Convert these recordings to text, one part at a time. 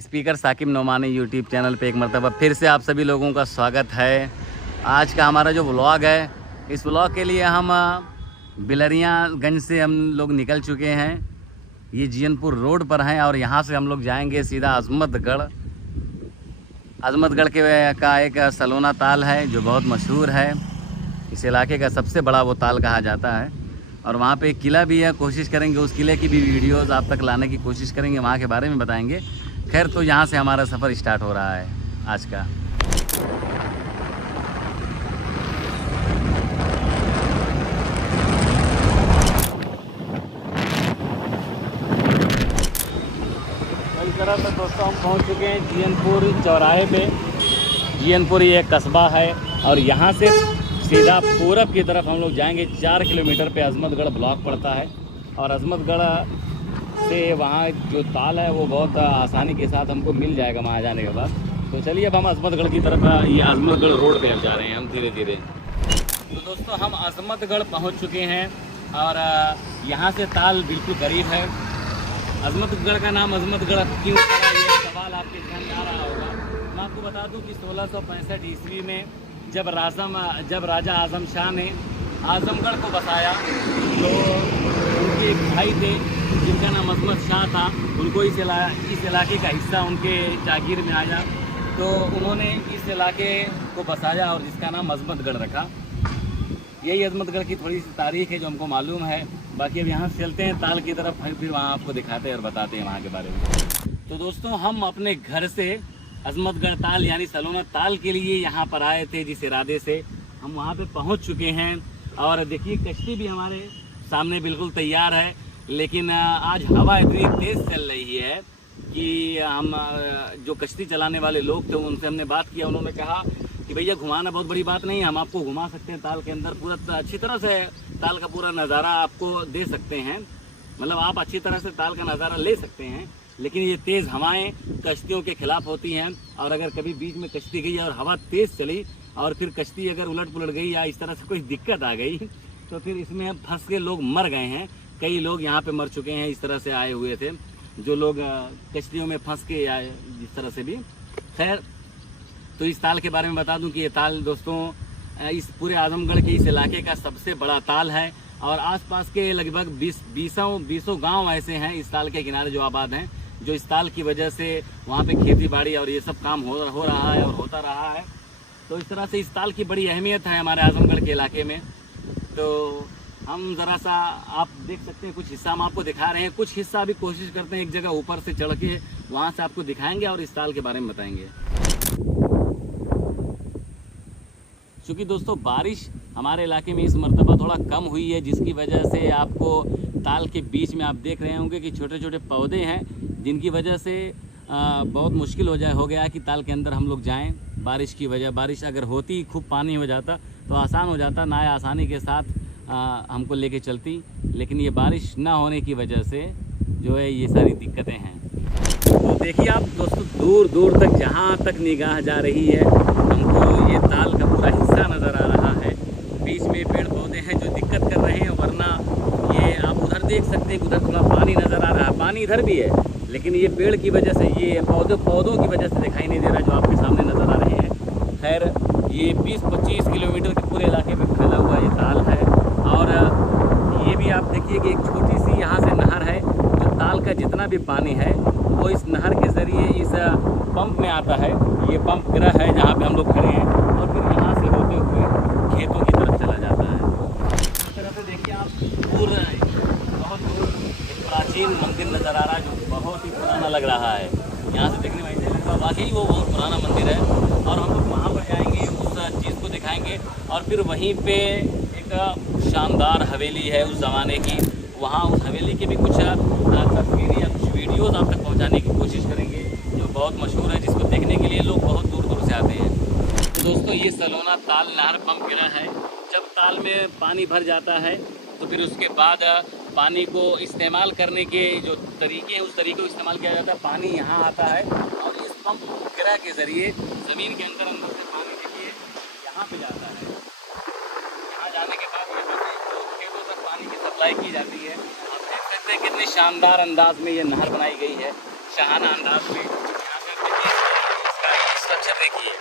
Speaker Saqib Nomani YouTube channel पे एक मरतबा फिर से आप सभी लोगों का स्वागत है। आज का हमारा जो व्लॉग है, इस व्लॉग के लिए हम बिलरियागंज से हम लोग निकल चुके हैं। ये जीयनपुर रोड पर हैं और यहाँ से हम लोग जाएंगे सीधा अजमतगढ़। अजमतगढ़ के का एक सलोना ताल है जो बहुत मशहूर है। इस इलाके का सबसे बड़ा वो ताल कहा जाता है और वहाँ पे एक किला भी है। कोशिश करेंगे उस किले की भी वीडियोज़ आप तक लाने की कोशिश करेंगे, वहाँ के बारे में बताएंगे। खैर, तो यहाँ से हमारा सफ़र स्टार्ट हो रहा है आज का। इस तरह से दोस्तों हम पहुँच चुके हैं जीयनपुर चौराहे पे। जीयनपुर ये कस्बा है और यहाँ से सीधा पूरब की तरफ हम लोग जाएंगे। 4 किलोमीटर पे अजमतगढ़ ब्लॉक पड़ता है और अजमतगढ़ से वहाँ जो ताल है वो बहुत आसानी के साथ हमको मिल जाएगा वहाँ जाने के बाद। तो चलिए अब हम अजमतगढ़ की तरफ, ये अजमतगढ़ रोड पे अब जा रहे हैं हम धीरे धीरे। तो दोस्तों हम अजमतगढ़ पहुँच चुके हैं और यहाँ से ताल बिल्कुल करीब है। अजमतगढ़ का नाम अजमतगढ़ क्यों पड़ा, ये सवाल आपके ध्यान में आ रहा होगा। मैं आपको बता दूँ कि 1665 ईस्वी में जब राजा आज़म शाह ने आज़मगढ़ को बसाया तो उनके एक भाई थे जिनका नाम अजमत शाह था। उनको इस इलाके का हिस्सा उनके जागीर में आया तो उन्होंने इस इलाके को बसाया और जिसका नाम अजमतगढ़ रखा। यही अजमतगढ़ की थोड़ी सी तारीख है जो हमको मालूम है। बाकी अब यहाँ से चलते हैं ताल की तरफ, फिर वहाँ आपको दिखाते हैं और बताते हैं वहाँ के बारे में। तो दोस्तों हम अपने घर से अजमतगढ़ ताल यानी सलोना ताल के लिए यहाँ पर आए थे। जिस इरादे से हम वहाँ पे पहुँच चुके हैं और देखिए कश्ती भी हमारे सामने बिल्कुल तैयार है। लेकिन आज हवा इतनी तेज़ चल रही है कि हम जो कश्ती चलाने वाले लोग थे उनसे हमने बात किया। उन्होंने कहा कि भैया घुमाना बहुत बड़ी बात नहीं है, हम आपको घुमा सकते हैं ताल के अंदर, पूरा अच्छी तरह से ताल का पूरा नज़ारा आपको दे सकते हैं। मतलब आप अच्छी तरह से ताल का नज़ारा ले सकते हैं। लेकिन ये तेज़ हवाएं कश्तियों के खिलाफ होती हैं और अगर कभी बीच में कश्ती गई और हवा तेज़ चली और फिर कश्ती अगर उलट पुलट गई या इस तरह से कोई दिक्कत आ गई तो फिर इसमें फंस के लोग मर गए हैं। कई लोग यहाँ पे मर चुके हैं, इस तरह से आए हुए थे जो लोग कश्तियों में फंस के आए जिस तरह से भी। खैर, तो इस ताल के बारे में बता दूं कि ये ताल दोस्तों इस पूरे आजमगढ़ के इस इलाके का सबसे बड़ा ताल है और आसपास के लगभग 20 गांव ऐसे हैं इस ताल के किनारे जो आबाद हैं, जो इस ताल की वजह से वहाँ पे खेती बाड़ी और ये सब काम हो रहा है और होता रहा है। तो इस तरह से इस ताल की बड़ी अहमियत है हमारे आजमगढ़ के इलाके में। तो हम ज़रा सा आप देख सकते हैं, कुछ हिस्सा हम आपको दिखा रहे हैं, कुछ हिस्सा अभी कोशिश करते हैं एक जगह ऊपर से चढ़ के वहाँ से आपको दिखाएंगे और इस ताल के बारे में बताएंगे। क्योंकि दोस्तों बारिश हमारे इलाके में इस मरतबा थोड़ा कम हुई है, जिसकी वजह से आपको ताल के बीच में आप देख रहे होंगे कि छोटे छोटे पौधे हैं, जिनकी वजह से बहुत मुश्किल हो गया है कि ताल के अंदर हम लोग जाएं। बारिश की वजह, बारिश अगर होती खूब पानी हो जाता तो आसान हो जाता, ना आसानी के साथ हमको लेके चलती। लेकिन ये बारिश ना होने की वजह से जो है ये सारी दिक्कतें हैं। तो देखिए आप दोस्तों, दूर दूर तक जहाँ तक निगाह जा रही है हमको ये ताल का पूरा हिस्सा नज़र आ रहा है। बीच में पेड़ पौधे हैं जो दिक्कत कर रहे हैं, वरना ये आप उधर देख सकते हैं, उधर थोड़ा पानी नज़र आ रहा है। पानी इधर भी है लेकिन ये पेड़ की वजह से, ये पौधों की वजह से दिखाई नहीं दे रहा जो आपके सामने नज़र आ रहे हैं। खैर, ये 20-25 किलोमीटर के पूरे इलाके में फैला हुआ ये ताल है और ये भी आप देखिए कि एक छोटी सी यहाँ से नहर है। जो ताल का जितना भी पानी है वो इस नहर के ज़रिए इस पंप में आता है। ये पंप गृह है जहाँ पे हम लोग खड़े हैं और फिर यहाँ से होते हुए खेतों की तरफ चला जाता है। इस तरह से देखिए आप दूर बहुत दूर एक प्राचीन मंदिर नज़र आ रहा है जो बहुत ही पुराना लग रहा है। यहाँ से देखने में ऐसे लगता है वाकई वो बहुत पुराना मंदिर है और हम लोग वहाँ पर जाएंगे, उस चीज़ को दिखाएंगे और फिर वहीं पे एक शानदार हवेली है उस ज़माने की। वहाँ उस हवेली के भी कुछ तस्वीरें या कुछ वीडियोज़ आप तक पहुँचाने की कोशिश करेंगे जो बहुत मशहूर है, जिसको देखने के लिए लोग बहुत दूर दूर से आते हैं। तो दोस्तों ये सलोना ताल नहर पंप गिरा है। जब ताल में पानी भर जाता है तो फिर उसके बाद पानी को इस्तेमाल करने के जो तरीके हैं उस तरीके को इस्तेमाल किया जाता है। पानी यहाँ आता है और इस पंप गिरा के ज़रिए ज़मीन के अंदर से पानी देखिए यहाँ पे जाता है। यहाँ जाने के बाद यहाँ से खेतों तक पानी की सप्लाई की जाती है। आप देख सकते हैं कितने शानदार अंदाज में ये नहर बनाई गई है, शाहाना अंदाज में। यहाँ देखिए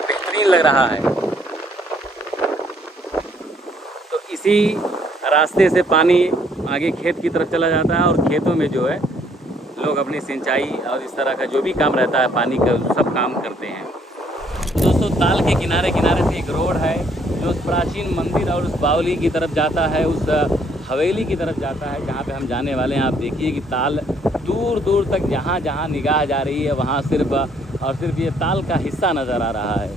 बेहतरीन लग रहा है। तो इसी रास्ते से पानी आगे खेत की तरफ चला जाता है और खेतों में जो है लोग अपनी सिंचाई और इस तरह का जो भी काम रहता है पानी का सब काम करते हैं। दोस्तों ताल के किनारे किनारे से एक रोड है जो उस प्राचीन मंदिर और उस बावली की तरफ जाता है, उस हवेली की तरफ जाता है जहाँ पे हम जाने वाले हैं। आप देखिए कि ताल दूर दूर तक जहाँ जहाँ निगाह जा रही है वहाँ सिर्फ और सिर्फ ये ताल का हिस्सा नज़र आ रहा है।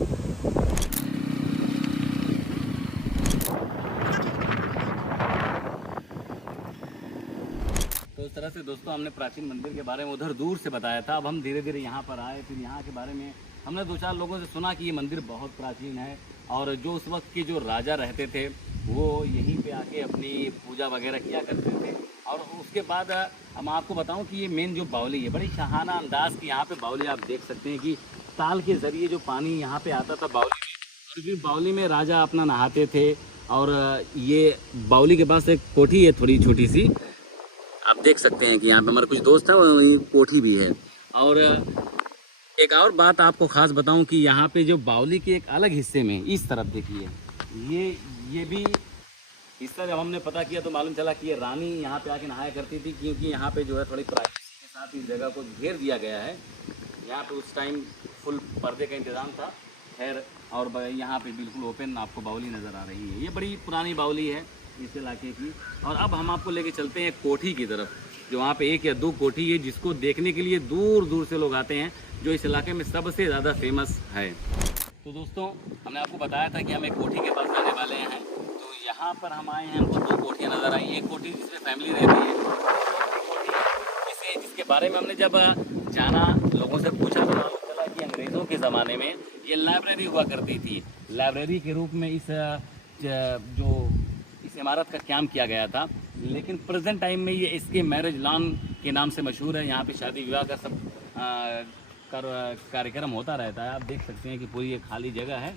तो इस तरह से दोस्तों हमने प्राचीन मंदिर के बारे में उधर दूर से बताया था। अब हम धीरे धीरे यहाँ पर आए, फिर यहाँ के बारे में हमने 2-4 लोगों से सुना कि ये मंदिर बहुत प्राचीन है और जो उस वक्त के जो राजा रहते थे वो यहीं पे आके अपनी पूजा वगैरह किया करते थे। और उसके बाद हम आपको बताऊं कि ये मेन जो बावली है बड़ी शाहाना अंदाज की यहाँ पे बावली आप देख सकते हैं कि ताल के ज़रिए जो पानी यहाँ पे आता था बावली में, और फिर बावली में राजा अपना नहाते थे। और ये बावली के पास एक कोठी है थोड़ी छोटी सी, आप देख सकते हैं कि यहाँ पे हमारे कुछ दोस्त हैं और वहीं कोठी भी है। और एक और बात आपको ख़ास बताऊं कि यहाँ पे जो बावली के एक अलग हिस्से में इस तरफ देखिए ये भी हिस्सा जब हमने पता किया तो मालूम चला कि ये रानी यहाँ पे आके नहाया करती थी, क्योंकि यहाँ पे जो है थोड़ी प्राइवेसी के साथ इस जगह को घेर दिया गया है। यहाँ पे उस टाइम फुल पर्दे का इंतज़ाम था खैर, और यहाँ पे बिल्कुल ओपन आपको बावली नज़र आ रही है। ये बड़ी पुरानी बावली है इस इलाके की। और अब हम आपको लेके चलते हैं कोठी की तरफ, जो वहाँ पे 1 या 2 कोठी है जिसको देखने के लिए दूर दूर से लोग आते हैं, जो इस इलाके में सबसे ज़्यादा फेमस है। तो दोस्तों हमने आपको बताया था कि हम एक कोठी के पास जाने वाले हैं। तो यहाँ पर हम आए हैं, हमको 2 कोठियाँ नज़र आई। एक कोठी जिसमें फैमिली रहती है, कोठी जिसके बारे में हमने जब जाना लोगों से पूछा तो मालूम चला कि अंग्रेज़ों के ज़माने में ये लाइब्रेरी हुआ करती थी। लाइब्रेरी के रूप में इस इमारत का काम किया गया था, लेकिन प्रेजेंट टाइम में ये इसके मैरिज लॉन के नाम से मशहूर है। यहाँ पे शादी विवाह का सब कार्यक्रम होता रहता है। आप देख सकते हैं कि पूरी एक खाली जगह है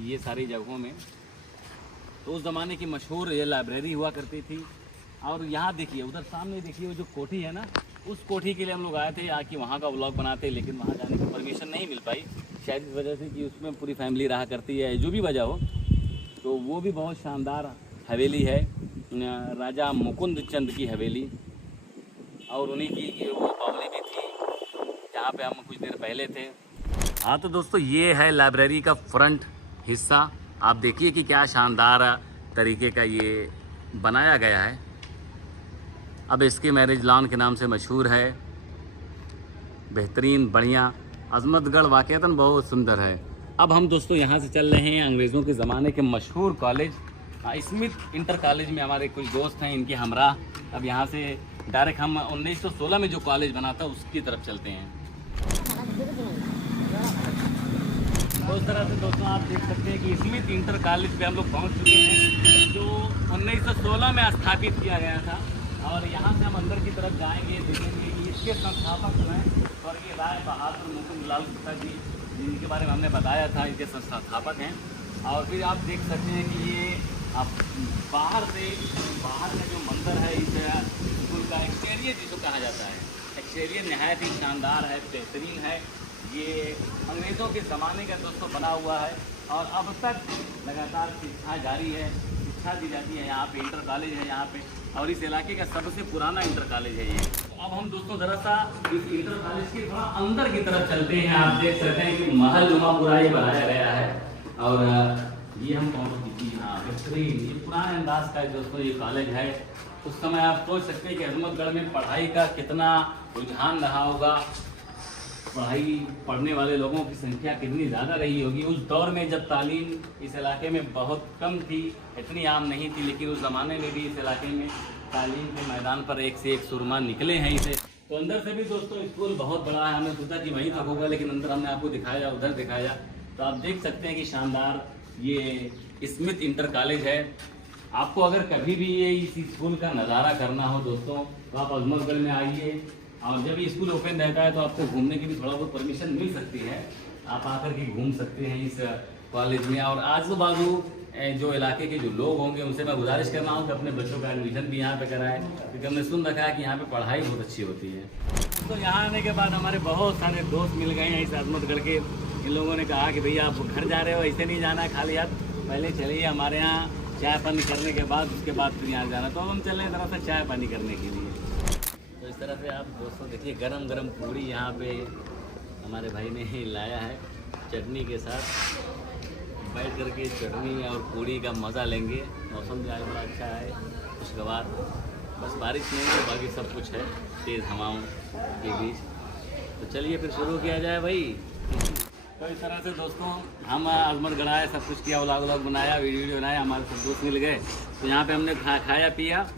ये सारी जगहों में। तो उस ज़माने की मशहूर ये लाइब्रेरी हुआ करती थी। और यहाँ देखिए उधर सामने देखिए वो जो कोठी है ना, उस कोठी के लिए हम लोग आए थे आके वहाँ का व्लॉग बनाते, लेकिन वहाँ जाने की परमिशन नहीं मिल पाई, शायद इस वजह से कि उसमें पूरी फैमिली रहा करती है, जो भी वजह हो। तो वो भी बहुत शानदार हवेली है, राजा मुकुंद चंद की हवेली, और उन्हीं की वो बावली भी थी जहाँ पे हम कुछ देर पहले थे। हाँ तो दोस्तों ये है लाइब्रेरी का फ्रंट हिस्सा। आप देखिए कि क्या शानदार तरीके का ये बनाया गया है। अब इसके मैरिज लॉन के नाम से मशहूर है। बेहतरीन, बढ़िया, अजमतगढ़ वाक़ईतन बहुत सुंदर है। अब हम दोस्तों यहाँ से चल रहे हैं अंग्रेज़ों के ज़माने के मशहूर कॉलेज स्मिथ इंटर कॉलेज में। हमारे कुछ दोस्त हैं इनके हमरा। अब यहाँ से डायरेक्ट हम 1916 में जो कॉलेज बना था उसकी तरफ चलते हैं। तो इस तरह से दोस्तों आप देख सकते हैं कि स्मिथ इंटर कॉलेज पे हम लोग पहुँच चुके हैं, जो 1916 में स्थापित किया गया था। और यहाँ से हम अंदर की तरफ जाएंगे, देखेंगे कि इसके संस्थापक जो हैं स्वर्गीय राय बहादुर मुकुंद लाल गुप्ता जी, जिनके बारे में हमने बताया था, इनके संस्थापक हैं। और फिर आप देख सकते हैं कि ये आप बाहर का जो मंदिर है इस स्कूल का एक्सटीरियर जिसको कहा जाता है, एक्सटीरियर नहायत ही शानदार है, बेहतरीन है। ये अंग्रेज़ों के ज़माने का दोस्तों बना हुआ है और अब तक लगातार शिक्षा जारी है, शिक्षा दी जाती है। यहाँ पे इंटर कॉलेज है यहाँ पे, और इस इलाके का सबसे पुराना इंटर कॉलेज है ये। तो अब हम दोस्तों ज़रा सा इस इंटर कॉलेज के थोड़ा अंदर की तरफ चलते हैं। आप देख सकते हैं कि महल नुमा पूरा ये बनाया गया है। और ये हम पहुँच चुकी हैं यहाँ बेहतरीन, ये पुराने अंदाज का दोस्तों ये कॉलेज है। उस समय आप सोच सकते हैं कि अजमतगढ़ में पढ़ाई का कितना रुझान रहा होगा, पढ़ने वाले लोगों की संख्या कितनी ज़्यादा रही होगी। उस दौर में जब तालीम इस इलाके में बहुत कम थी, इतनी आम नहीं थी, लेकिन उस ज़माने में भी इस इलाके में तालीम के मैदान पर एक से एक सुरमा निकले हैं इसे। तो अंदर से भी दोस्तों स्कूल बहुत बड़ा है। हमने सोचा कि वहीं तक होगा, लेकिन अंदर हमने आपको दिखाया, उधर दिखाया। तो आप देख सकते हैं कि शानदार ये स्मिथ इंटर कॉलेज है। आपको अगर कभी भी ये इस स्कूल का नज़ारा करना हो दोस्तों, तो आप अजमतगढ़ में आइए। और जब ये स्कूल ओपन रहता है तो आपको घूमने की भी थोड़ा बहुत परमिशन मिल सकती है, आप आकर के घूम सकते हैं इस कॉलेज में। और आजू बाजू जो इलाके के जो लोग होंगे उनसे मैं गुजारिश कर रहा हूँ कि अपने बच्चों का एडमिशन भी यहाँ पे कराएं, क्योंकि हमने सुन रखा है कि यहाँ पे पढ़ाई बहुत अच्छी होती है। तो यहाँ आने के बाद हमारे बहुत सारे दोस्त मिल गए हैं इस अजमतगढ़ के। इन लोगों ने कहा कि भैया आप घर जा रहे हो, ऐसे नहीं जाना है खाली हाथ, पहले चलिए हमारे यहाँ चाय पानी करने के बाद उसके बाद फिर यहाँ जाना। तो हम चले दरअसल चाय पानी करने के लिए। तो इस तरह से आप दोस्तों देखिए गरम गरम पूड़ी यहाँ पे हमारे भाई ने लाया है चटनी के साथ। बैठ करके चटनी और पूड़ी का मज़ा लेंगे। मौसम भी आज बड़ा अच्छा है, खुशगवार, बस बारिश नहीं है, बाकी सब कुछ है तेज़ हवाओं के बीच। तो चलिए फिर शुरू किया जाए भाई। तो इस तरह से दोस्तों हम अजमतगढ़ आए, सब कुछ किया, व्लॉग बनाया, वीडियो बनाया, हमारे सब दोस्त मिल गए। तो यहाँ पे हमने खाया पिया।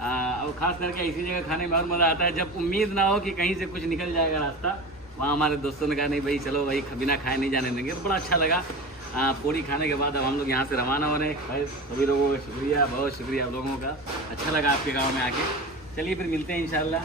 और ख़ास करके इसी जगह खाने में और मज़ा आता है जब उम्मीद ना हो कि कहीं से कुछ निकल जाएगा रास्ता। वहाँ हमारे दोस्तों ने कहा नहीं भाई चलो भाई बिना खाए नहीं जाने देंगे, तो बड़ा अच्छा लगा। पूरी खाने के बाद अब हम लोग यहाँ से रवाना हो रहे हैं। भाई सभी लोगों का शुक्रिया, बहुत शुक्रिया आप लोगों का, अच्छा लगा आपके गाँव में आके। चलिए फिर मिलते हैं इंशाल्लाह।